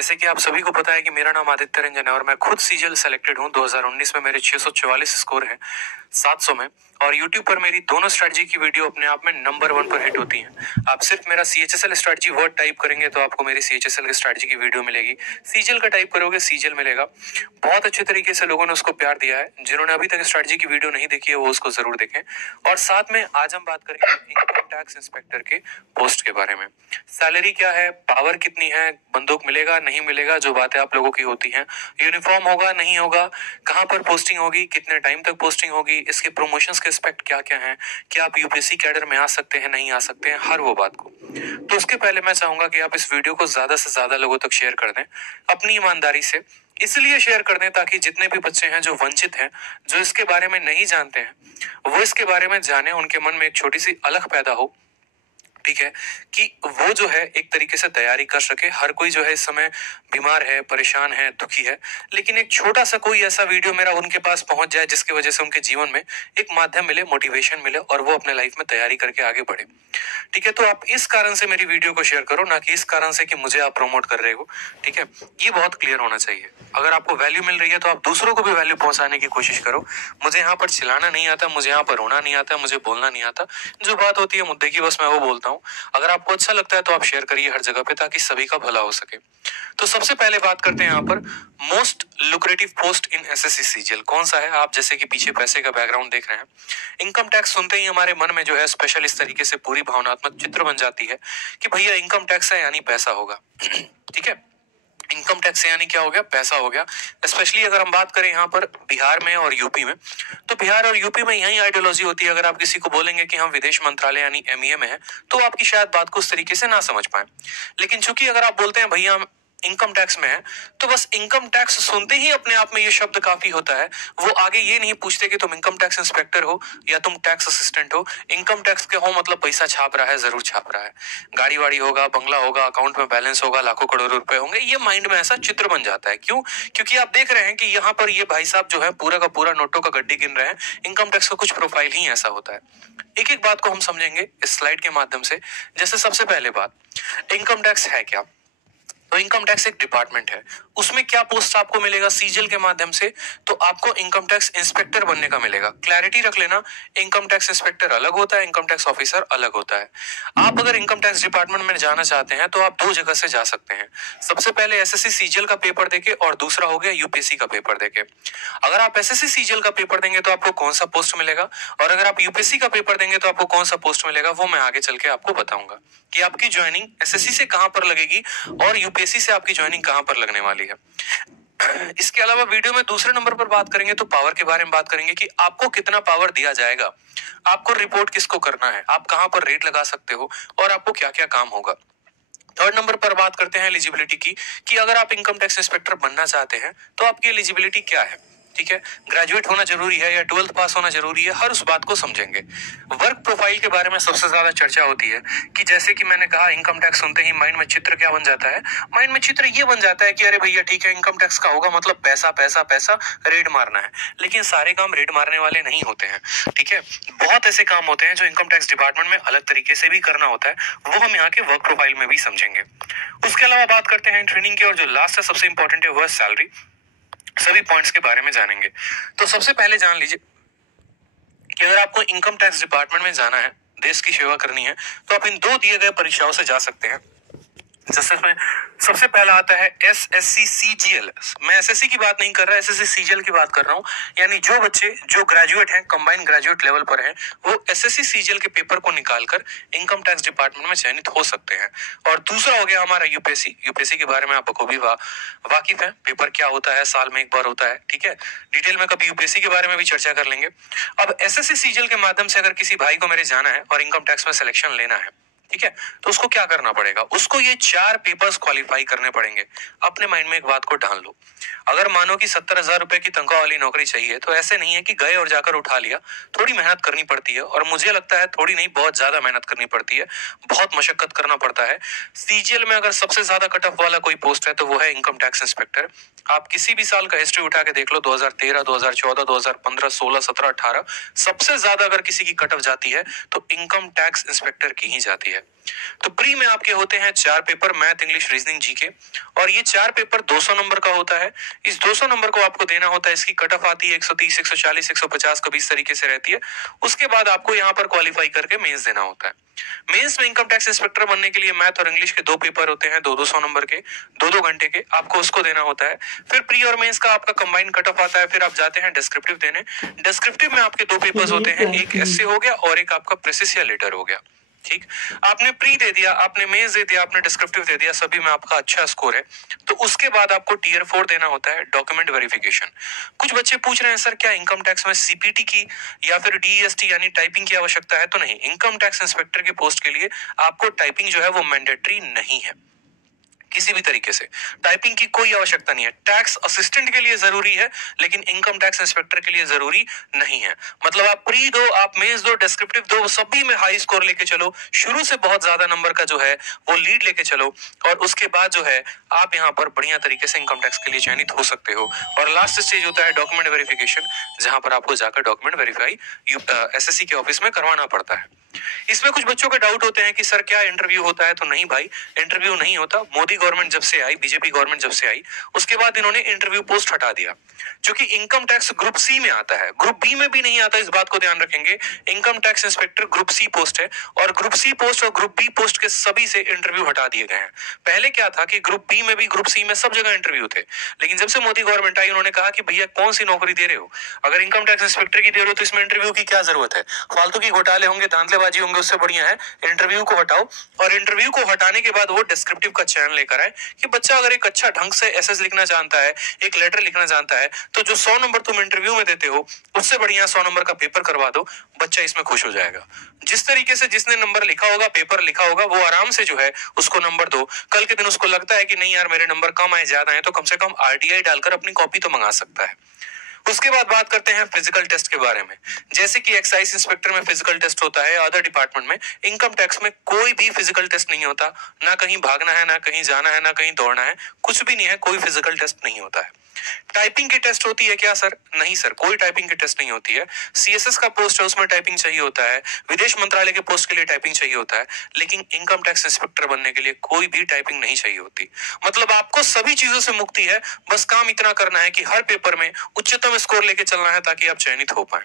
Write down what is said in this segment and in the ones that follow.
जैसे कि आप सभी को पता है कि मेरा नाम आदित्य रंजन है और मैं खुद सीजीएल सेलेक्टेड हूँ। 2019 में मेरे 644 स्कोर हैं 700 में, और YouTube पर मेरी दोनों स्ट्रेटजी की वीडियो अपने आप में नंबर 1 पर हिट होती हैं। आप सिर्फ मेरा CHSL स्ट्रेटजी वर्ड टाइप करेंगे तो आपको मेरी CHSL की स्ट्रेटजी की वीडियो मिलेगी। सीजीएल का टाइप करोगे सीजीएल मिलेगा। बहुत अच्छे तरीके से लोगों ने उसको प्यार दिया है। जिन्होंने अभी तक स्ट्रेटजी की वीडियो नहीं देखी है वो उसको जरूर देखें। और साथ में आज हम बात करेंगे इनकम टैक्स इंस्पेक्टर के पोस्ट के बारे में। सैलरी क्या है, पावर कितनी है, बंदूक मिलेगा नहीं मिलेगा, जो बातें आप लोगों की होती हैं, यूनिफॉर्म होगा नहीं होगा, कहां पर पोस्टिंग होगी, कितने टाइम तक पोस्टिंग होगी, इसके प्रमोशंस के एस्पेक्ट क्या क्या हैं, क्या आप यूपीएससी कैडर में आ सकते हैं नहीं आ सकते हैं, हर वो बात को। तो उसके पहले मैं चाहूंगा कि आप इस वीडियो को ज्यादा से ज्यादा लोगों तक शेयर कर दें अपनी ईमानदारी से। इसलिए शेयर कर दें ताकि जितने भी बच्चे हैं जो वंचित हैं, जो इसके बारे में नहीं जानते हैं, वो इसके बारे में जाने, उनके मन में एक छोटी सी अलख पैदा हो, ठीक है, कि वो जो है एक तरीके से तैयारी कर सके। हर कोई जो है इस समय बीमार है, परेशान है, दुखी है, लेकिन एक छोटा सा कोई ऐसा वीडियो मेरा उनके पास पहुंच जाए जिसकी वजह से उनके जीवन में एक माध्यम मिले, मोटिवेशन मिले और वो अपने लाइफ में तैयारी करके आगे बढ़े। ठीक है, तो आप इस कारण से मेरी वीडियो को शेयर करो, ना कि इस कारण से कि मुझे आप प्रमोट कर रहे हो। ठीक है, ये बहुत क्लियर होना चाहिए। अगर आपको वैल्यू मिल रही है तो आप दूसरों को भी वैल्यू पहुंचाने की कोशिश करो। मुझे यहाँ पर चिल्लाना नहीं आता, मुझे यहाँ पर रोना नहीं आता, मुझे बोलना नहीं आता। जो बात होती है मुद्दे की, बस मैं वो बोलता हूँ। अगर आपको अच्छा लगता है तो आप शेयर करिए हर जगह पे, ताकि सभी का भला हो सके। तो सबसे पहले बात करते हैं यहाँ पर मोस्ट लुक्रेटिव पोस्ट इन एसएससी सीजीएल कौन सा है। आप जैसे कि पीछे पैसे का बैकग्राउंड देख रहे हैं, इनकम टैक्स सुनते ही हमारे मन में जो है स्पेशल इस तरीके से पूरी भावनात्मक चित्र बन जाती है कि भैया इनकम टैक्स है यानी पैसा होगा। ठीक है, इनकम टैक्स यानी क्या हो गया, पैसा हो गया। स्पेशली अगर हम बात करें यहाँ पर बिहार में और यूपी में, तो बिहार और यूपी में यही आइडियोलॉजी होती है। अगर आप किसी को बोलेंगे कि हम विदेश मंत्रालय यानी MEA में है, तो आपकी शायद बात को उस तरीके से ना समझ पाए। लेकिन चूंकि अगर आप बोलते हैं भैया हम इनकम टैक्स में है, तो बस इनकम टैक्स सुनते ही अपने आप में ये शब्द काफी होता है। वो आगे ये नहीं पूछते कि तुम इनकम टैक्स इंस्पेक्टर हो या तुम टैक्स असिस्टेंट हो। इनकम टैक्स के हो मतलब पैसा छाप रहा है, जरूर छाप रहा है। गाड़ी वाड़ी होगा, बंगला होगा, अकाउंट में बैलेंस होगा, लाखों करोड़ों रुपए होंगे। ये माइंड में ऐसा चित्र बन जाता है। क्यों? क्योंकि आप देख रहे हैं कि यहाँ पर ये भाई साहब जो है पूरा का पूरा नोटों का गड्डी गिन रहे हैं। इनकम टैक्स का कुछ प्रोफाइल ही ऐसा होता है। एक एक बात को हम समझेंगे इस स्लाइड के माध्यम से। जैसे सबसे पहले बात, इनकम टैक्स है क्या? तो इनकम टैक्स एक डिपार्टमेंट है। उसमें क्या पोस्ट आपको मिलेगा सीजीएल के माध्यम से? तो आपको इनकम टैक्स इंस्पेक्टर बनने का मिलेगा। क्लैरिटी रख लेना, इनकम टैक्स इंस्पेक्टर अलग होता है, इनकम टैक्स ऑफिसर अलग होता है। आप अगर इनकम टैक्स डिपार्टमेंट में जाना चाहते हैं तो आप दो जगह से जा सकते हैं। सबसे पहले एसएससी सीजीएल का पेपर देके, और दूसरा हो गया यूपीएससी का पेपर देके। अगर आप एसएससी सीजीएल का पेपर देंगे तो आपको कौन सा पोस्ट मिलेगा, और अगर आप यूपीएससी का पेपर देंगे तो आपको कौन सा पोस्ट मिलेगा, वो मैं आगे चल के आपको बताऊंगा कि आपकी ज्वाइनिंग एसएससी से कहां पर लगेगी और यूपीएससी से आपकी ज्वाइनिंग कहां पर लगने वाली है। इसके अलावा वीडियो में दूसरे नंबर पर बात करेंगे तो पावर के बारे में बात करेंगे कि आपको कितना पावर दिया जाएगा, आपको रिपोर्ट किसको करना है, आप कहां पर रेट लगा सकते हो, और आपको क्या क्या काम होगा। थर्ड नंबर पर बात करते हैं एलिजिबिलिटी की, कि अगर आप इनकम टैक्स इंस्पेक्टर बनना चाहते हैं तो आपकी एलिजिबिलिटी क्या है। ठीक है, ग्रेजुएट होना जरूरी है या 12th पास होना जरूरी है, हर उस बात को समझेंगे। वर्क प्रोफाइल के बारे में सबसे ज्यादा चर्चा होती है कि जैसे कि मैंने कहा, इनकम टैक्स सुनते ही माइंड में चित्र क्या बन जाता है? माइंड में चित्र ये बन जाता है कि अरे भैया ठीक है, इनकम टैक्स का होगा मतलब पैसा पैसा पैसा, रेड मारना है। लेकिन सारे काम रेड मारने वाले नहीं होते हैं। ठीक है, बहुत ऐसे काम होते हैं जो इनकम टैक्स डिपार्टमेंट में अलग तरीके से भी करना होता है, वो हम यहाँ के वर्क प्रोफाइल में भी समझेंगे। उसके अलावा बात करते हैं ट्रेनिंग की, और जो लास्ट है सबसे इंपॉर्टेंट है वह सैलरी। सभी पॉइंट्स के बारे में जानेंगे। तो सबसे पहले जान लीजिए कि अगर आपको इनकम टैक्स डिपार्टमेंट में जाना है, देश की सेवा करनी है, तो आप इन दो दिए गए परीक्षाओं से जा सकते हैं। जैसे इसमें सबसे पहला आता है SSC CGL। मैं SSC की बात नहीं कर रहा, SSC CGL की बात कर रहा हूँ। यानी जो बच्चे जो ग्रेजुएट हैं, कंबाइंड ग्रेजुएट लेवल पर हैं, वो SSC CGL के पेपर को निकालकर इनकम टैक्स डिपार्टमेंट में चयनित हो सकते हैं। और दूसरा हो गया हमारा यूपीएससी के बारे में आप बखूबी वाकिफ है। पेपर क्या होता है, साल में एक बार होता है। ठीक है, डिटेल में कभी यूपीएससी के बारे में भी चर्चा कर लेंगे। अब SSC CGL के माध्यम से अगर किसी भाई को मेरे जाना है और इनकम टैक्स में सिलेक्शन लेना है, ठीक है, तो उसको क्या करना पड़ेगा? उसको ये 4 पेपर्स क्वालिफाई करने पड़ेंगे। अपने माइंड में एक बात को ढाल लो। अगर मानो कि 70,000 रुपए की तनख्वाह वाली नौकरी चाहिए, तो ऐसे नहीं है कि गए और जाकर उठा लिया। थोड़ी मेहनत करनी पड़ती है, और मुझे लगता है थोड़ी नहीं, बहुत ज्यादा मेहनत करनी पड़ती है, बहुत मशक्कत करना पड़ता है। सीजीएल में अगर सबसे ज्यादा कट ऑफ वाला कोई पोस्ट है तो वो है इनकम टैक्स इंस्पेक्टर। आप किसी भी साल का हिस्ट्री उठा के देख लो, 2013, 2014, 2015, 16, 17, 18, सबसे ज्यादा अगर किसी की कट ऑफ जाती है तो इनकम टैक्स इंस्पेक्टर की ही जाती है। तो प्री में आपके होते हैं 4 paper, math, English, reasoning, GK, और ये 4 पेपर 200 नंबर का होता है। इस 200 नंबर को आपको देना होता है। इसकी कट ऑफ आती है 130, 140, 150, कभी इस तरीके से रहती है। उसके बाद आपको यहाँ पर क्वालिफाई करके मेंस देना होता है। मेंस में इनकम टैक्स इंस्पेक्टर बनने के लिए मैथ और इंग्लिश के 2 पेपर होते हैं, 200 नंबर के, 2 घंटे के, आपको उसको देना होता है। फिर प्री और मेंस का आपका कंबाइंड कट ऑफ आता है। फिर आप जाते हैं डिस्क्रिप्टिव देने। डिस्क्रिप्टिव में आपके 2 पेपर्स होते हैं, एक एस्से हो गया और एक आपका प्रेसिस या लेटर हो गया। ठीक, आपने प्री दे दिया, आपने मेंस दे दिया, आपने डिस्क्रिप्टिव दे दिया, सभी में आपका अच्छा स्कोर है, तो उसके बाद आपको टियर 4 देना होता है, डॉक्यूमेंट वेरिफिकेशन। कुछ बच्चे पूछ रहे हैं सर क्या इनकम टैक्स में सीपीटी की या फिर डीएसटी यानी टाइपिंग की आवश्यकता है? तो नहीं, इनकम टैक्स इंस्पेक्टर की पोस्ट के लिए आपको टाइपिंग जो है वो मैंडेटरी नहीं है किसी भी तरीके से। टाइपिंग की कोई आवश्यकता नहीं है। टैक्स असिस्टेंट के लिए जरूरी है, लेकिन इनकम टैक्स इंस्पेक्टर के लिए जरूरी नहीं है। मतलब आप प्री दो, आप मेंस दो, डिस्क्रिप्टिव दो, सभी में हाई स्कोर लेके चलो, शुरू से बहुत ज्यादा नंबर का जो है वो लीड लेके चलो, और उसके बाद जो है आप यहाँ पर बढ़िया तरीके से इनकम टैक्स के लिए चयनित हो सकते हो। और लास्ट स्टेज होता है डॉक्यूमेंट वेरिफिकेशन, जहां पर आपको जाकर डॉक्यूमेंट वेरीफाई एसएससी के ऑफिस में करवाना पड़ता है। इसमें कुछ बच्चों के डाउट होते हैं कि सर क्या इंटरव्यू होता है? तो नहीं भाई, इंटरव्यू नहीं होता। मोदी गवर्नमेंट जब से आई, बीजेपी गवर्नमेंट जब से आई, उसके बाद इन्होंने इंटरव्यू पोस्ट हटा दिया, क्योंकि इनकम टैक्स ग्रुप सी में आता है, ग्रुप बी में भी नहीं आता। इस बात को ध्यान रखेंगे, income tax inspector group C post है, और ग्रुप सी पोस्ट और ग्रुप बी पोस्ट के सभी से इंटरव्यू हटा दिए गए हैं। पहले क्या था कि ग्रुप बी में भी, ग्रुप सी में, सब जगह इंटरव्यू थे, लेकिन जब से मोदी गवर्नमेंट आई, उन्होंने कहा कि भैया कौन सी नौकरी दे रहे हो? अगर इनकम टैक्स इंस्पेक्टर की दे रहे हो तो इसमें इंटरव्यू की क्या जरूरत है? फालतू की घोटाले होंगे, धांधलेबाजी होंगे, उससे बढ़िया है इंटरव्यू को हटाओ। और इंटरव्यू को हटाने के बाद वो डिस्क्रिप्टिव का चयन लेकर आए कि बच्चा अगर एक अच्छा ढंग से एसएस लिखना जानता है, एक लेटर लिखना जानता है, तो जो 100 नंबर तुम इंटरव्यू में देते हो उससे बढ़िया 100 नंबर का पेपर करवा दो, बच्चा इसमें खुश हो जाएगा। जिस तरीके से जिसने नंबर लिखा होगा, पेपर लिखा होगा, वो आराम से जो है उसको नंबर दो। कल के दिन उसको लगता है कि नहीं यार मेरे नंबर कम आए, ज्यादा आए, तो कम से कम आरटीआई डालकर अपनी कॉपी तो मंगा सकता है। उसके बाद बात करते हैं फिजिकल टेस्ट के बारे में। जैसे कि एक्साइज इंस्पेक्टर में फिजिकल टेस्ट होता है, अदर डिपार्टमेंट में, इनकम टैक्स में कोई भी फिजिकल टेस्ट नहीं होता। ना कहीं भागना है, ना कहीं जाना है, ना कहीं दौड़ना है, कुछ भी नहीं है, कोई फिजिकल टेस्ट नहीं होता है। टाइपिंग की टेस्ट होती है क्या सर? नहीं सर, कोई टाइपिंग की टेस्ट नहीं होती है। सीएसएस का पोस्ट है, उसमें टाइपिंग चाहिए होता है। विदेश मंत्रालय के पोस्ट के लिए टाइपिंग चाहिए होता है, लेकिन इनकम टैक्स इंस्पेक्टर बनने के लिए कोई भी टाइपिंग नहीं चाहिए होती। मतलब आपको सभी चीजों से मुक्ति है, बस काम इतना करना है कि हर पेपर में उच्चतम स्कोर लेके चलना है ताकि आप चयनित हो पाए।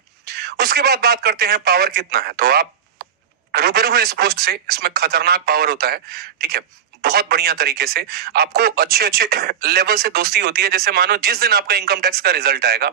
उसके बाद बात करते हैं पावर कितना है। तो आप रूबरू हैं इस पोस्ट से, इसमें खतरनाक पावर होता है। ठीक है, बहुत बढ़िया तरीके से आपको अच्छे अच्छे लेवल से दोस्ती होती है। जैसे मानो जिस दिन आपका इनकम टैक्स का रिजल्ट आएगा,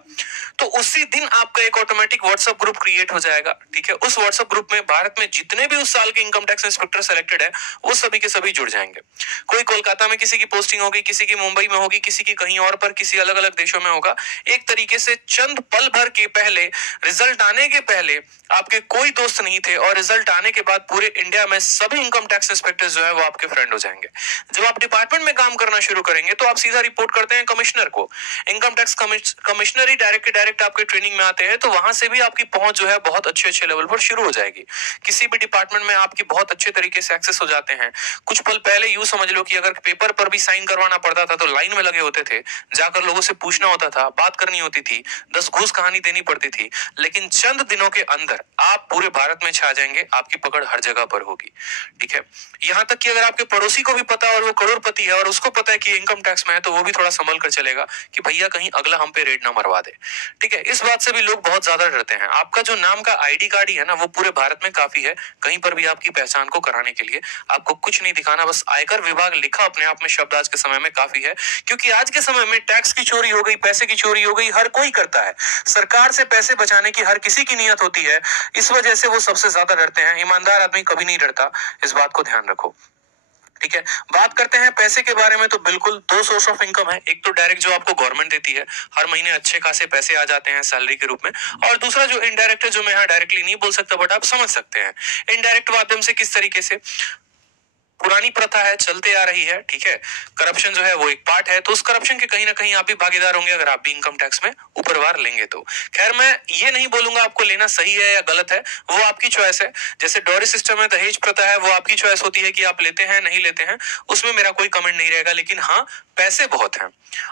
तो उसी दिन आपका एक ऑटोमेटिक व्हाट्सएप ग्रुप क्रिएट हो जाएगा। ठीक है, उस व्हाट्सएप ग्रुप में भारत में जितने भी उस साल के इनकम टैक्स इंस्पेक्टर सेलेक्टेड है, वो सभी के सभी जुड़ जाएंगे। कोई कोलकाता में किसी की पोस्टिंग होगी, किसी की मुंबई में होगी, किसी की कहीं और पर, किसी अलग अलग देशों में होगा। एक तरीके से चंद पल भर के पहले, रिजल्ट आने के पहले आपके कोई दोस्त नहीं थे, और रिजल्ट आने के बाद पूरे इंडिया में सभी इनकम टैक्स इंस्पेक्टर्स जो है वो आपके फ्रेंड हो जाएंगे। जब आप डिपार्टमेंट में काम करना शुरू करेंगे तो आप सीधा रिपोर्ट करते हैं कमिश्नर को। इनकम टैक्स कमिश्नर ही डायरेक्ट आपके ट्रेनिंग में आते हैं, तो वहां से भी आपकी पहुंच जो है बहुत अच्छे अच्छे लेवल पर शुरू हो जाएगी। किसी भी डिपार्टमेंट में आपकी बहुत अच्छे तरीके से एक्सेस हो जाते हैं। कुछ पल पहले यूं समझ लो कि अगर पेपर पर भी साइन करवाना पड़ता था तो लाइन में लगे होते थे, जाकर लोगों से पूछना होता था, बात करनी होती थी, 10 घूस कहानी देनी पड़ती थी। लेकिन चंद दिनों के अंदर आप पूरे भारत में छा जाएंगे, आपकी पकड़ हर जगह पर होगी। ठीक है, यहां तक कि अगर आपके पड़ोसी को भी पता और वो करोड़पति है और उसको पता है कि इनकम टैक्स में है, तो वो भी थोड़ा संभल कर चलेगा कि भैया कहीं अगला हम पे रेड ना मरवा दे। ठीक है, इस बात से भी लोग बहुत ज्यादा डरते हैं। आपका जो नाम का आईडी कार्ड ही है ना, वो पूरे भारत में काफी है। कहीं पर भी आपकी पहचान को कराने के लिए आपको कुछ नहीं दिखाना, बस आयकर विभाग लिखा अपने आप में शब्द आज के समय में काफी है। क्योंकि आज के समय में टैक्स की चोरी हो गई, पैसे की चोरी हो गई, हर कोई करता है। सरकार से पैसे बचाने की हर किसी की नियत होती है, इस वजह से वो सबसे ज्यादा डरते हैं। ईमानदार आदमी कभी नहीं डरता, इस बात को ध्यान रखो। ठीक है, बात करते हैं पैसे के बारे में। तो बिल्कुल 2 सोर्स ऑफ इनकम है। एक तो डायरेक्ट जो आपको गवर्नमेंट देती है, हर महीने अच्छे खासे पैसे आ जाते हैं सैलरी के रूप में। और दूसरा जो इनडायरेक्ट है, जो मैं यहाँ डायरेक्टली नहीं बोल सकता बट आप समझ सकते हैं, इनडायरेक्ट माध्यम से किस तरीके से पुरानी प्रथा है, चलते आ रही है, ठीक है। करप्शन जो है वो एक पार्ट है, तो उस करप्शन के कहीं ना कहीं आप भी भागीदार होंगे अगर आप भी इनकम टैक्स में ऊपरवार लेंगे तो। खैर मैं ये नहीं बोलूंगा आपको लेना सही है या गलत है, वो आपकी चॉइस है। जैसे डॉरी सिस्टम है, दहेज प्रथा है, वो आपकी चॉइस होती है कि आप लेते हैं नहीं लेते हैं, उसमें मेरा कोई कमेंट नहीं रहेगा। लेकिन हाँ, पैसे बहुत हैं।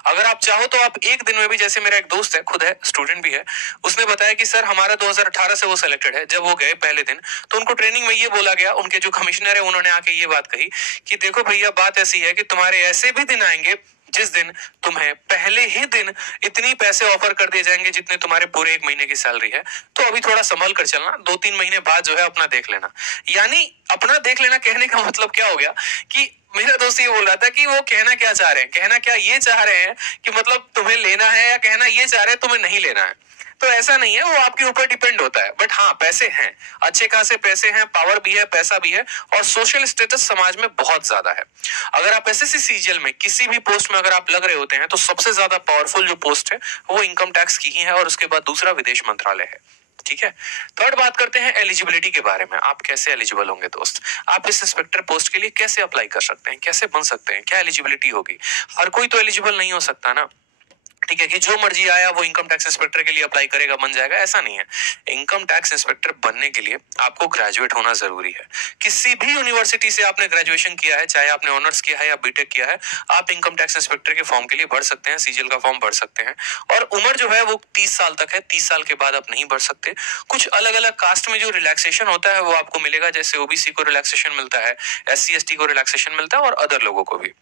अगर आप चाहो तो आप एक दिन में भी, जैसे मेरा एक दोस्त है, खुद है, स्टूडेंट भी है, उसने बताया कि सर हमारा 2018 से वो सिलेक्टेड है। जब वो गए पहले दिन तो उनको ट्रेनिंग में ये बोला गया, उनके जो कमिश्नर है उन्होंने आके ये बात कही कि देखो भैया बात ऐसी है कि तुम्हारे ऐसे भी दिन आएंगे जिस दिन तुम्हें पहले ही दिन इतनी पैसे ऑफर कर दिए जाएंगे जितने तुम्हारे पूरे एक महीने की सैलरी है, तो अभी थोड़ा संभल कर चलना, 2-3 महीने बाद जो है अपना देख लेना। यानी अपना देख लेना कहने का मतलब क्या हो गया कि मेरा दोस्त ये बोल रहा था कि वो कहना क्या चाह रहे हैं, कहना क्या ये चाह रहे हैं कि मतलब तुम्हें लेना है, या कहना ये चाह रहे हैं तुम्हें नहीं लेना है। तो ऐसा नहीं है, वो आपके ऊपर डिपेंड होता है। बट हाँ, पैसे हैं, अच्छे खासे पैसे हैं, पावर भी है, पैसा भी है, और सोशल स्टेटस समाज में बहुत ज्यादा है। अगर आप एसएससी सीजीएल में किसी भी पोस्ट में अगर आप लग रहे होते हैं तो सबसे ज्यादा पावरफुल जो पोस्ट है वो इनकम टैक्स की ही है, और उसके बाद दूसरा विदेश मंत्रालय है, ठीक है। थर्ड बात करते हैं एलिजिबिलिटी के बारे में। आप कैसे एलिजिबल होंगे दोस्त, आप इस इंस्पेक्टर पोस्ट के लिए कैसे अप्लाई कर सकते हैं, कैसे बन सकते हैं, क्या एलिजिबिलिटी होगी। हर कोई तो एलिजिबल नहीं हो सकता ना, ठीक है, कि जो मर्जी आया वो इनकम टैक्स इंस्पेक्टर के लिए अप्लाई करेगा बन जाएगा, ऐसा नहीं है। इनकम टैक्स इंस्पेक्टर बनने के लिए आपको ग्रेजुएट होना जरूरी है। किसी भी यूनिवर्सिटी से आपने ग्रेजुएशन किया है, चाहे आपने ऑनर्स किया है या बीटेक किया है, आप इनकम टैक्स इंस्पेक्टर के फॉर्म के लिए भर सकते हैं, सीजीएल का फॉर्म भर सकते हैं। और उम्र जो है वो 30 साल तक है, 30 साल के बाद आप नहीं भर सकते। कुछ अलग अलग कास्ट में जो रिलैक्सेशन होता है वो आपको मिलेगा, जैसे ओबीसी को रिलैक्सेशन मिलता है, एससी एसटी को रिलैक्सेशन मिलता है, और अदर लोगों को भी।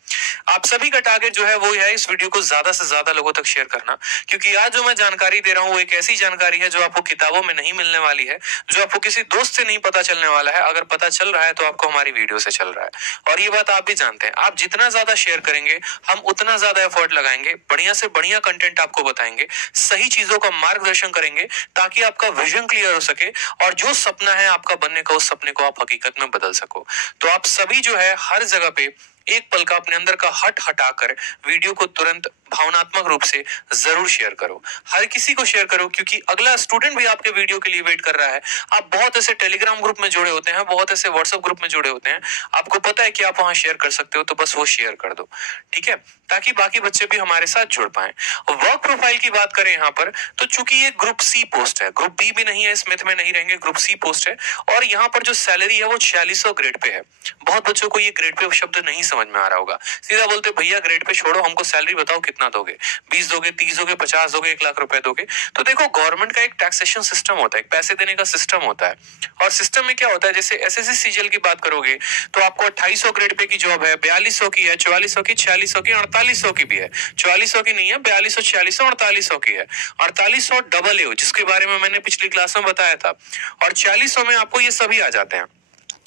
आप सभी का टारगेट जो है वो है इस वीडियो को ज्यादा से ज्यादा लोगों तक शेयर करना, क्योंकि आज जो मैं जानकारी दे रहा हूँ वो एक ऐसी जानकारी है जो आपको किताबों में नहीं मिलने वाली है, जो आपको किसी दोस्त से नहीं पता चलने वाला है। अगर पता चल रहा है तो आपको हमारी वीडियो से चल रहा है, और ये बात आप भी जानते हैं। आप जितना ज्यादा शेयर करेंगे हम उतना ज्यादा एफर्ट लगाएंगे, बढ़िया से बढ़िया कंटेंट आपको बताएंगे, सही चीजों का मार्गदर्शन करेंगे, ताकि आपका विजन क्लियर हो सके, और जो सपना है आपका बनने का, उस सपने को आप हकीकत में बदल सको। तो आप सभी जो है हर जगह पे एक पल का अपने अंदर का हट हटाकर वीडियो को तुरंत भावनात्मक रूप से जरूर शेयर करो, हर किसी को शेयर करो, क्योंकि अगला स्टूडेंट भी आपके वीडियो के लिए वेट कर रहा है। आप बहुत ऐसे टेलीग्राम ग्रुप में जुड़े होते हैं, बहुत ऐसे व्हाट्सएप ग्रुप में जुड़े होते हैं, आपको पता है कि आप वहां शेयर कर सकते हो, तो बस वो शेयर कर दो, ठीक है, ताकि बाकी बच्चे भी हमारे साथ जुड़ पाए। वर्क प्रोफाइल की बात करें यहाँ पर, तो चूंकि ये ग्रुप सी पोस्ट है, ग्रुप बी भी नहीं है, स्मिथ में नहीं रहेंगे, ग्रुप सी पोस्ट है, और यहाँ पर जो सैलरी है वो 4600 ग्रेड पे है। बहुत बच्चों को ये ग्रेड पे शब्द नहीं समझ में आ रहा होगा, सीधा बोलते भैया ग्रेड पे छोड़ो, हमको सैलरी बताओ कितना दोगे, 20 दोगे, 30 दोगे, 50 दोगे, 1 लाख रुपए दोगे। तो देखो, गवर्नमेंट का एक टैक्सेशन सिस्टम होता है, एक पैसे देने का सिस्टम होता है, और सिस्टम में क्या होता है, जैसे एसएससी सीजीएल की बात करोगे तो आपको 2800 ग्रेड पे की जॉब है, 4200 की है, 4400 की, 4600 की, 4800 की भी है। 4400 की नहीं है, 4200, 4600, 4800 की है। 4800 डबल ए, जिसके बारे में मैंने पिछली क्लास में बताया था, और 4600 में आपको ये सभी आ जाते हैं।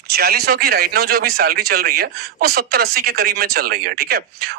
4600 की राइट नाउ जो अभी सैलरी चल रही है वो 70-80 के करीब में चल रही है, ठीक है।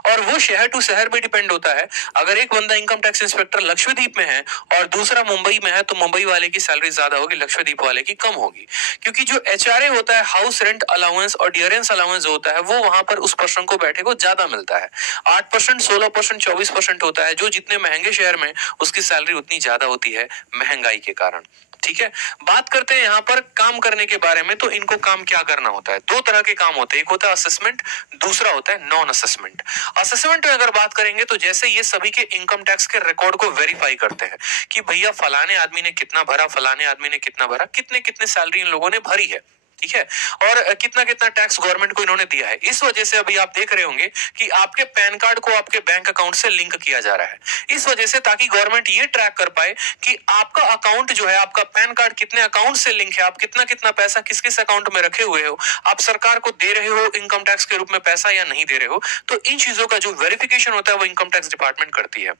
और वो शहर टू शहर भी डिपेंड होता है। अगर एक बंदा इनकम टैक्स इंस्पेक्टर लक्षद्वीप में है और दूसरा मुंबई में है, तो मुंबई वाले की सैलरी ज्यादा होगी, लक्षद्वीप वाले की कम होगी, क्योंकि जो एचआरए होता है, हाउस रेंट अलाउंस और डियरेंस अलाउंस जो होता है, वो वहां पर उस पर्सन को बैठे को ज्यादा मिलता है। 8%, 16%, 24% होता है। जो जितने महंगे शहर में उसकी सैलरी उतनी ज्यादा होती है महंगाई के कारण, ठीक है। बात करते हैं यहाँ पर काम करने के बारे में, तो इनको काम क्या करना होता है। 2 तरह के काम होते हैं, एक होता है असेसमेंट, दूसरा होता है नॉन असेसमेंट। असेसमेंट में अगर बात करेंगे तो जैसे ये सभी के इनकम टैक्स के रिकॉर्ड को वेरीफाई करते हैं कि भैया फलाने आदमी ने कितना भरा, फलाने आदमी ने कितना भरा, कितने कितने सैलरी इन लोगों ने भरी है, ठीक है, और कितना कितना टैक्स गवर्नमेंट को इन्होंने दिया है। इस वजह से अभी आप देख रहे होंगे कि आपके पैन कार्ड को आपके बैंक अकाउंट से लिंक किया जा रहा है, इस वजह से, ताकि गवर्नमेंट ये ट्रैक कर पाए कि आपका अकाउंट जो है, आपका पैन कार्ड कितने अकाउंट से लिंक है, आप कितना कितना पैसा किस किस अकाउंट में रखे हुए हो, आप सरकार को दे रहे हो इनकम टैक्स के रूप में पैसा या नहीं दे रहे हो। तो इन चीजों का जो वेरिफिकेशन होता है वो इनकम टैक्स डिपार्टमेंट करती है।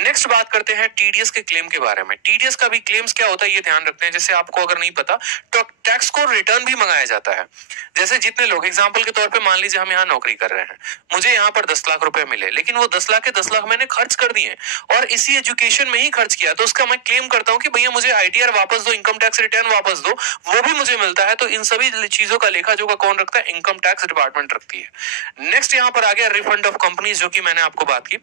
नेक्स्ट बात करते हैं टीडीएस के क्लेम के बारे में। टीडीएस का भी क्लेम्स क्या होता है ये ध्यान रखते हैं। जैसे आपको अगर नहीं पता तो टैक्स को रिटर्न भी मंगाया जाता है। जैसे जितने लोग, एग्जांपल के तौर पे मान लीजिए हम यहाँ नौकरी कर रहे हैं, मुझे यहाँ पर 10 लाख रुपए मिले, लेकिन वो 10 लाख के 10 लाख मैंने खर्च कर दिए और इसी एजुकेशन में ही खर्च किया, तो उसका मैं क्लेम करता हूँ कि भैया मुझे आईटीआर वापस दो, इनकम टैक्स रिटर्न वापस दो, वो भी मुझे मिलता है। तो इन सभी चीजों का लेखा जोखा कौन रखता है? इनकम टैक्स डिपार्टमेंट रखती है। नेक्स्ट यहाँ पर आ गया रिफंड ऑफ कंपनीज, जो कि मैंने आपको बात की।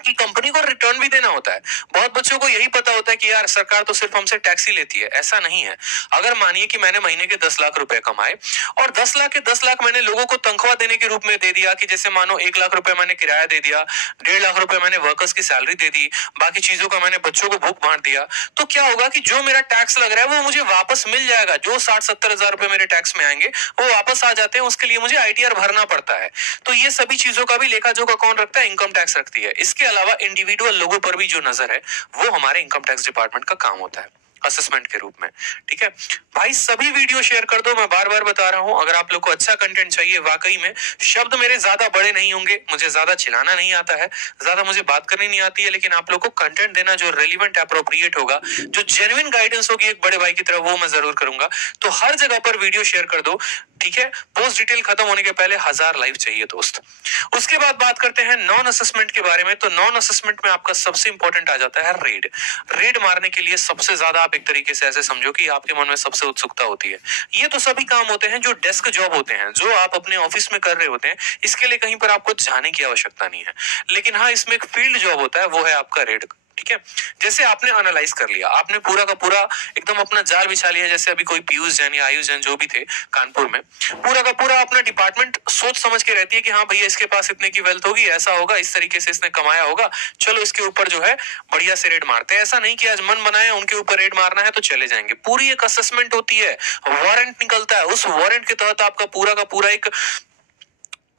कि कंपनी को रिटर्न भी देना होता है। बहुत बच्चों को यही पता होता है कि यार सरकार तो सिर्फ हमसे टैक्स ही लेती है, ऐसा नहीं है। अगर मानिए कि मैंने महीने के 10 लाख रुपए कमाए और 10 लाख के 10 लाख मैंने लोगों को तनख्वाह देने के रूप में दे दिया, कि जैसे मानो 1 लाख रुपए मैंने किराया दे दिया, 1.5 लाख रुपए मैंने वर्कर्स की सैलरी दे दी, बाकी चीजों का मैंने बच्चों को भूख बांट दिया, तो क्या होगा कि जो मेरा टैक्स लग रहा है वो मुझे वापस मिल जाएगा। जो 60-70 हजार रुपए मेरे टैक्स में आएंगे वो वापस आ जाते हैं, उसके लिए मुझे आईटीआर भरना पड़ता है। तो ये सभी चीजों का भी लेखा जोखा कौन रखता है? इनकम टैक्स रखती है। इसके अलावा इंडिविजुअल लोगों पर भी जो नजर है वो हमारे इनकम टैक्स डिपार्टमेंट का काम होता है असेसमेंट के रूप में। ठीक है भाई, सभी वीडियो शेयर कर दो। मैं बार बार बता रहा हूं, अगर आप लोग को अच्छा कंटेंट चाहिए, वाकई में शब्द मेरे ज्यादा बड़े नहीं होंगे, मुझे ज्यादा चिल्लाना नहीं आता है, ज्यादा मुझे बात करनी नहीं आती है, लेकिन आप लोग को कंटेंट देना जो रेलिवेंट अप्रोप्रिएट होगा, जो जेन्युइन गाइडेंस होगी एक बड़े भाई की तरह, वो मैं जरूर करूंगा। तो हर जगह पर वीडियो शेयर कर दो। ठीक है, पोस्ट डिटेल खत्म होने के पहले 1000 लाइव चाहिए दोस्त। उसके बाद बात करते हैं नॉन असेसमेंट के बारे में। तो नॉन असेसमेंट में आपका सबसे इंपॉर्टेंट आ जाता है रेड। रेड मारने के लिए सबसे ज्यादा आप एक तरीके से ऐसे समझो कि आपके मन में सबसे उत्सुकता होती है। ये तो सभी काम होते हैं जो डेस्क जॉब होते हैं, जो आप अपने ऑफिस में कर रहे होते हैं, इसके लिए कहीं पर आपको जाने की आवश्यकता नहीं है। लेकिन हाँ, इसमें एक फील्ड जॉब होता है, वो है आपका रेड। ठीक है, जैसे आपने एनालाइज कर लिया, आपने पूरा का पूरा एकदम अपना जाल बिछा लिया, जैसे अभी कोई पीयूष जैन या आयुष जैन जो भी थे कानपुर में, पूरा का पूरा अपना डिपार्टमेंट सोच समझ के रहती है कि हाँ भैया इसके पास इतने की वेल्थ होगी, ऐसा होगा, इस तरीके से इसने कमाया होगा, चलो इसके ऊपर जो है बढ़िया से रेड मारते हैं। ऐसा नहीं कि आज मन बनाए उनके ऊपर रेड मारना है तो चले जाएंगे। पूरी एक असेसमेंट होती है, वारंट निकलता है, उस वारंट के तहत आपका पूरा का पूरा एक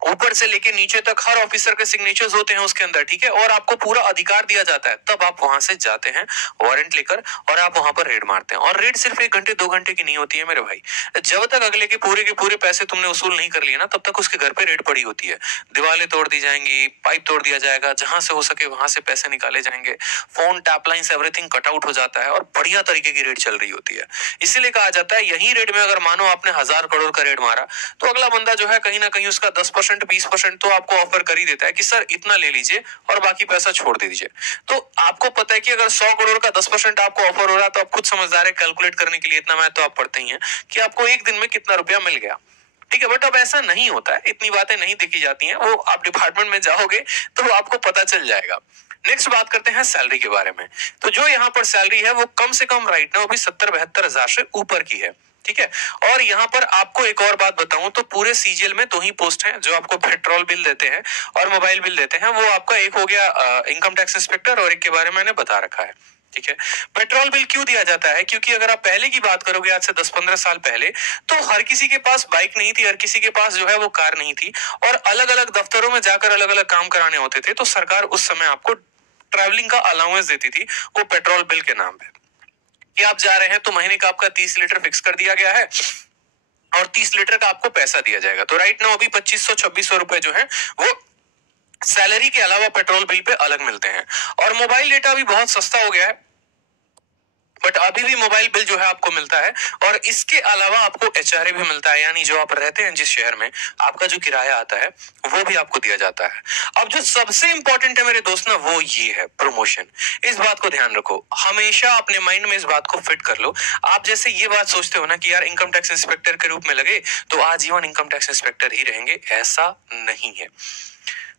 ऊपर से लेके नीचे तक हर ऑफिसर के सिग्नेचर्स होते हैं उसके अंदर। ठीक है, और आपको पूरा अधिकार दिया जाता है, तब आप वहां से जाते हैं वारंट लेकर और आप वहां पर रेड मारते हैं। और रेड सिर्फ 1 घंटे 2 घंटे की नहीं होती है मेरे भाई। जब तक अगले के पूरे पैसे तुमने वसूल नहीं कर लिए ना, तब तक उसके घर पे रेड पड़ी होती है। दीवारें तोड़ दी जाएंगी, पाइप तोड़ दिया जाएगा, जहां से हो सके वहां से पैसे निकाले जाएंगे, phone, tap lines, everything cut out हो जाता है और बढ़िया तरीके की रेड चल रही होती है। इसीलिए कहा जाता है यही रेड में अगर मानो आपने 1000 करोड़ का रेड मारा, तो अगला बंदा जो है कहीं ना कहीं उसका 10% 20% तो आपको ऑफर कर ही देता है कि सर इतना ले लीजिए और बाकी पैसा छोड़ दीजिए। तो आपको पता है कि अगर 100 करोड़ का 10% आपको ऑफर हो रहा है, तो आप खुद समझदार है, कैलकुलेट करने के लिए इतना मैथ तो आप पढ़ते ही हैं कि आपको एक दिन में कितना रुपया मिल गया। ठीक है, बट अब ऐसा नहीं होता है, इतनी बातें नहीं देखी जाती हैं, वो आप डिपार्टमेंट में जाओगे तो आपको पता चल जाएगा। नेक्स्ट बात करते हैं सैलरी के बारे में। तो जो यहाँ पर सैलरी है वो कम से कम राइट ना, वो भी 70-72 हजार से ऊपर की है। ठीक है, और यहाँ पर आपको एक और बात बताऊं तो पूरे सीजीएल में 2 ही पोस्ट हैं जो आपको पेट्रोल बिल देते हैं और मोबाइल बिल देते हैं। वो आपका एक हो गया इनकम टैक्स इंस्पेक्टर और एक के बारे में मैंने बता रखा है। ठीक है, पेट्रोल बिल क्यों दिया जाता है? क्योंकि अगर आप पहले की बात करोगे, आज से 10-15 साल पहले, तो हर किसी के पास बाइक नहीं थी, हर किसी के पास जो है वो कार नहीं थी, और अलग अलग दफ्तरों में जाकर अलग अलग काम कराने होते थे। तो सरकार उस समय आपको ट्रैवलिंग का अलाउंस देती थी, वो पेट्रोल बिल के नाम पे। कि आप जा रहे हैं तो महीने का आपका 30 लीटर फिक्स कर दिया गया है और 30 लीटर का आपको पैसा दिया जाएगा। तो राइट नाउ अभी 2500-2600 रुपए जो है वो सैलरी के अलावा पेट्रोल बिल पे अलग मिलते हैं। और मोबाइल डेटा भी बहुत सस्ता हो गया है, बट अभी भी मोबाइल बिल जो है आपको मिलता है। और इसके अलावा आपको एचआरए भी मिलता है, यानी जो आप रहते हैं जिस शहर में, आपका जो किराया आता है वो भी आपको दिया जाता है। अब जो सबसे इंपॉर्टेंट है मेरे दोस्त ना, वो ये है प्रमोशन। इस बात को ध्यान रखो, हमेशा अपने माइंड में इस बात को फिट कर लो। आप जैसे ये बात सोचते हो ना कि यार इनकम टैक्स इंस्पेक्टर के रूप में लगे तो आजीवन इनकम टैक्स इंस्पेक्टर ही रहेंगे, ऐसा नहीं है।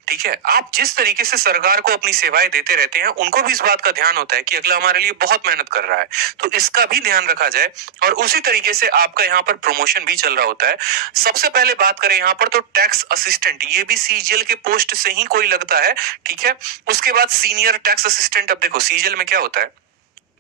ठीक है, आप जिस तरीके से सरकार को अपनी सेवाएं देते रहते हैं, उनको भी इस बात का ध्यान होता है कि अगला हमारे लिए बहुत मेहनत कर रहा है, तो इसका भी ध्यान रखा जाए। और उसी तरीके से आपका यहाँ पर प्रमोशन भी चल रहा होता है। सबसे पहले बात करें यहाँ पर तो टैक्स असिस्टेंट, ये भी सीजीएल के पोस्ट से ही कोई लगता है। ठीक है, उसके बाद सीनियर टैक्स असिस्टेंट। अब देखो सीजीएल में क्या होता है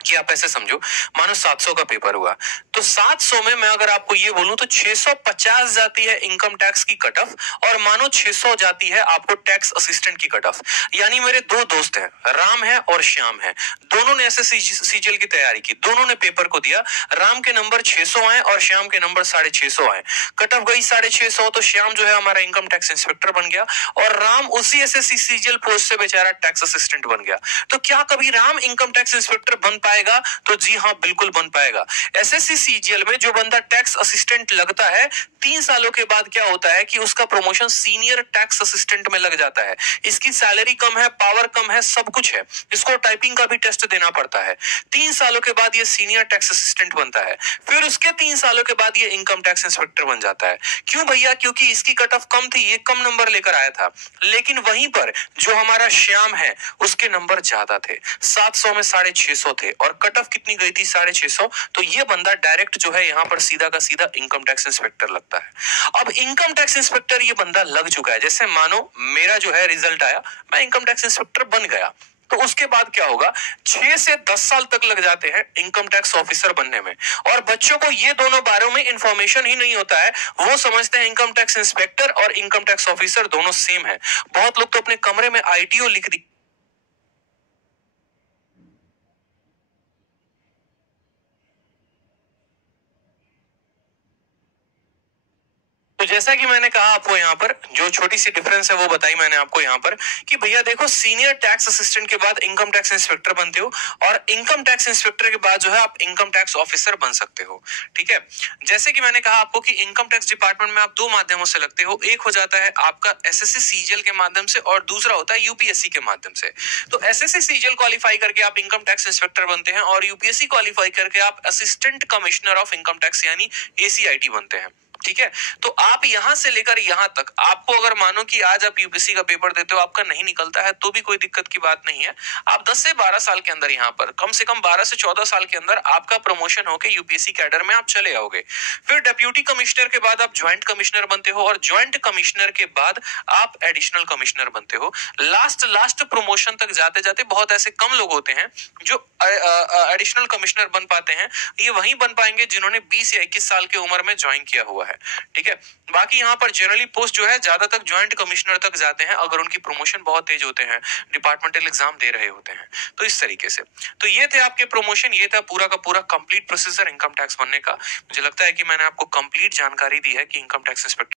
कि आप ऐसे समझो, मानो 700 का पेपर हुआ, तो 700 में मैं अगर आपको ये बोलूं तो 650 जाती है इनकम टैक्स की कट ऑफ, और मानो 600 जाती है आपको टैक्स असिस्टेंट की कट ऑफ। यानी मेरे 2 दोस्त हैं, राम है और श्याम है, दोनों ने ऐसे सीजीएल की तैयारी की, दोनों ने पेपर को दिया, राम के नंबर 600 आए और श्याम के नंबर 650 आए। कट ऑफ गई 650, तो श्याम जो है हमारा इनकम टैक्स इंस्पेक्टर बन गया और राम उसी एसएससी सीजीएल पोस्ट से बेचारा टैक्स असिस्टेंट बन गया। तो क्या कभी राम इनकम टैक्स इंस्पेक्टर बन पाएगा? तो जी हाँ, बिल्कुल बन पाएगा। एसएससी सीजीएल में जो बंदा टैक्स असिस्टेंट लगता है, 3 सालों के बाद क्या होता है कि उसका प्रमोशन सीनियर टैक्स असिस्टेंट में लग जाता है। इसकी सैलरी कम है, पावर कम है, सब कुछ है। इसको टाइपिंग का भी टेस्ट देना पड़ता है। 3 सालों के बाद ये सीनियर टैक्स असिस्टेंट बनता है। फिर उसके 3 सालों के बाद ये इनकम टैक्स इंस्पेक्टर बन जाता है। क्यों भैया? क्योंकि इसकी कट ऑफ कम थी, ये कम नंबर लेकर आया था। लेकिन वहीं पर जो हमारा श्याम है, उसके नंबर ज्यादा थे, 700 में 650 थे और कट ऑफ कितनी गई थी? 650। तो ये बंदा डायरेक्ट जो है यहाँ पर सीधा का सीधा इनकम टैक्स इंस्पेक्टर लगता है। अब इनकम टैक्स इंस्पेक्टर ये बंदा लग चुका है। जैसे मानो मेरा जो है रिजल्ट आया, मैं इनकम टैक्स इंस्पेक्टर बन गया, तो उसके बाद क्या होगा? 6 से 10 साल तक लग जाते हैं इनकम टैक्स ऑफिसर बनने में। और बच्चों को ये दोनों बारे में इंफॉर्मेशन ही नहीं होता है। वो समझते हैं इनकम टैक्स इंस्पेक्टर और इनकम टैक्स ऑफिसर दोनों सेम है। बहुत लोग तो अपने कमरे में आईटीओ लिख दी। तो जैसा कि मैंने कहा आपको यहाँ पर जो छोटी सी डिफरेंस है वो बताई मैंने आपको यहाँ पर कि भैया देखो, सीनियर टैक्स असिस्टेंट के बाद इनकम टैक्स इंस्पेक्टर बनते हो और इनकम टैक्स इंस्पेक्टर के बाद जो है आप इनकम टैक्स ऑफिसर बन सकते हो। ठीक है, जैसे कि मैंने कहा आपको कि इनकम टैक्स डिपार्टमेंट में आप 2 माध्यमों से लगते हो। एक हो जाता है आपका एसएससी सीजीएल के माध्यम से और दूसरा होता है यूपीएससी के माध्यम से। तो एसएससी सीजीएल क्वालिफाई करके आप इनकम टैक्स इंस्पेक्टर बनते हैं और यूपीएससी क्वालिफाई करके आप assistant commissioner of income tax यानी एसीआईटी बनते हैं। ठीक है, तो आप यहां से लेकर यहां तक, आपको अगर मानो कि आज आप यूपीएससी का पेपर देते हो, आपका नहीं निकलता है, तो भी कोई दिक्कत की बात नहीं है। आप 10 से 12 साल के अंदर, यहां पर कम से कम 12 से 14 साल के अंदर आपका प्रमोशन होकर यूपीएससी कैडर में आप चले आओगे। फिर डिप्यूटी कमिश्नर के बाद आप ज्वाइंट कमिश्नर बनते हो और ज्वाइंट कमिश्नर के बाद आप एडिशनल कमिश्नर बनते हो। लास्ट प्रमोशन तक जाते जाते बहुत ऐसे कम लोग होते हैं जो एडिशनल कमिश्नर बन पाते हैं। ये वही बन पाएंगे जिन्होंने 20 या 21 साल की उम्र में ज्वाइन किया हुआ है। ठीक है, बाकी यहाँ पर जनरली पोस्ट जो है ज्यादा तक ज्वाइंट कमिश्नर तक जाते हैं अगर उनकी प्रमोशन बहुत तेज होते हैं, डिपार्टमेंटल एग्जाम दे रहे होते हैं। तो इस तरीके से तो ये थे आपके प्रमोशन, ये था पूरा का पूरा कंप्लीट प्रोसीजर इनकम टैक्स बनने का। मुझे लगता है कि मैंने आपको कंप्लीट जानकारी दी है कि इनकम टैक्स इंस्पेक्टर